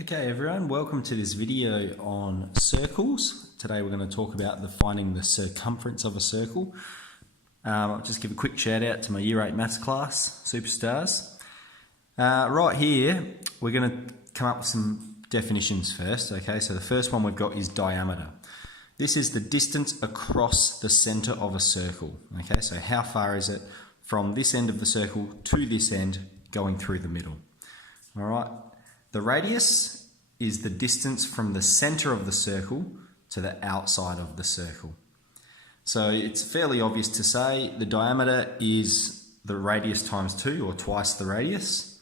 Okay everyone, welcome to this video on circles. Today we're going to talk about finding the circumference of a circle. I'll just give a quick shout out to my Year 8 Maths class, Superstars. Right here, we're going to come up with some definitions first. Okay, so the first one we've got is diameter. This is the distance across the centre of a circle. Okay, so how far is it from this end of the circle to this end going through the middle? All right. The radius is the distance from the centre of the circle to the outside of the circle. So it's fairly obvious to say the diameter is the radius times 2 or twice the radius.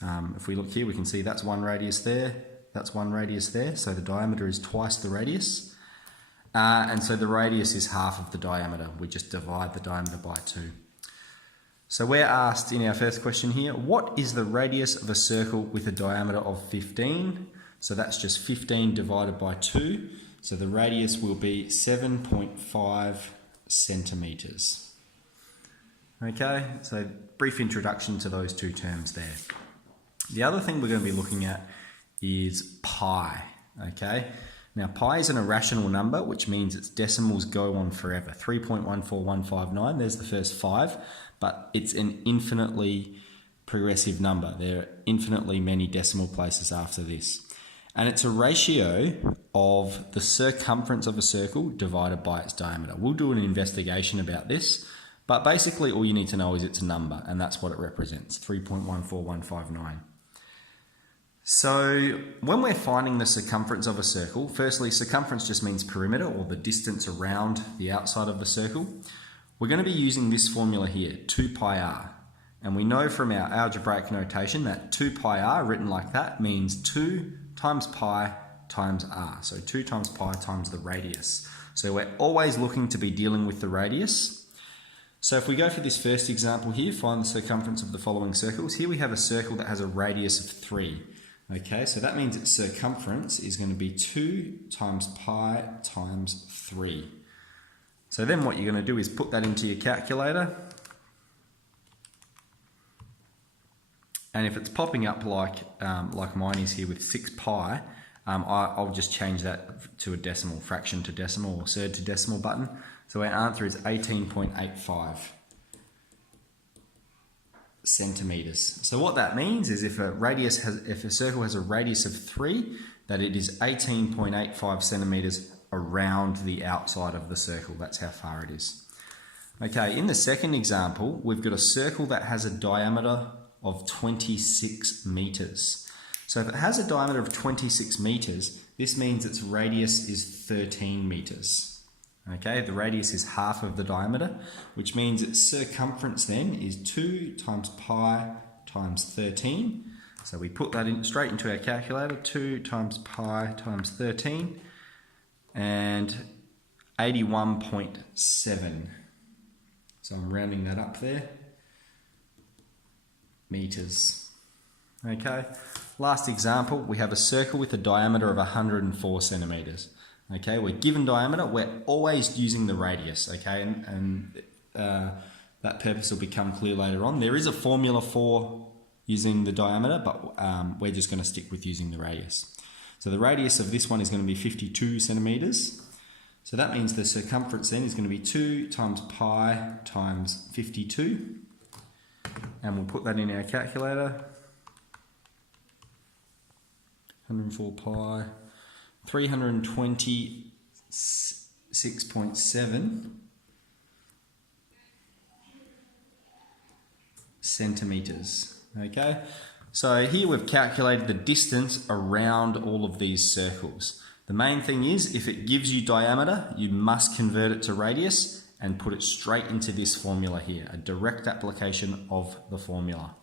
If we look here, we can see that's one radius there, that's one radius there. So the diameter is twice the radius. And so the radius is half of the diameter. We just divide the diameter by 2. So we're asked in our first question here, what is the radius of a circle with a diameter of 15? So that's just 15 divided by 2. So the radius will be 7.5 centimetres. Okay, so brief introduction to those two terms there. The other thing we're going to be looking at is pi. Okay, now pi is an irrational number, which means its decimals go on forever. 3.14159, there's the first 5. But it's an infinitely progressive number. There are infinitely many decimal places after this. And it's a ratio of the circumference of a circle divided by its diameter. We'll do an investigation about this, but basically all you need to know is it's a number, and that's what it represents, 3.14159. So when we're finding the circumference of a circle, firstly, circumference just means perimeter, or the distance around the outside of the circle. We're going to be using this formula here, 2 pi r. And we know from our algebraic notation that 2 pi r, written like that, means 2 times pi times r. So 2 times pi times the radius. So we're always looking to be dealing with the radius. So if we go for this first example here, find the circumference of the following circles. Here we have a circle that has a radius of 3. Okay, so that means its circumference is going to be 2 times pi times 3. So then what you're going to do is put that into your calculator. And if it's popping up like mine is here with 6 pi, I'll just change that to a decimal, fraction to decimal or third to decimal button. So our answer is 18.85 centimetres. So what that means is if a circle has a radius of 3, that it is 18.85 centimetres around the outside of the circle. That's how far it is. Okay, in the second example, we've got a circle that has a diameter of 26 metres. So if it has a diameter of 26 metres, this means its radius is 13 metres. Okay, the radius is half of the diameter, which means its circumference then is 2 times pi times 13. So we put that in straight into our calculator, 2 times pi times 13. And 81.7. So I'm rounding that up there. Meters. Okay. Last example, we have a circle with a diameter of 104 centimeters. Okay, we're given diameter, we're always using the radius. Okay, and that purpose will become clear later on. There is a formula for using the diameter, but we're just going to stick with using the radius. So the radius of this one is going to be 52 centimetres. So that means the circumference then is going to be 2 times pi times 52. And we'll put that in our calculator. 104 pi, 326.7 centimetres. Okay. So here we've calculated the distance around all of these circles. The main thing is if it gives you diameter, you must convert it to radius and put it straight into this formula here, a direct application of the formula.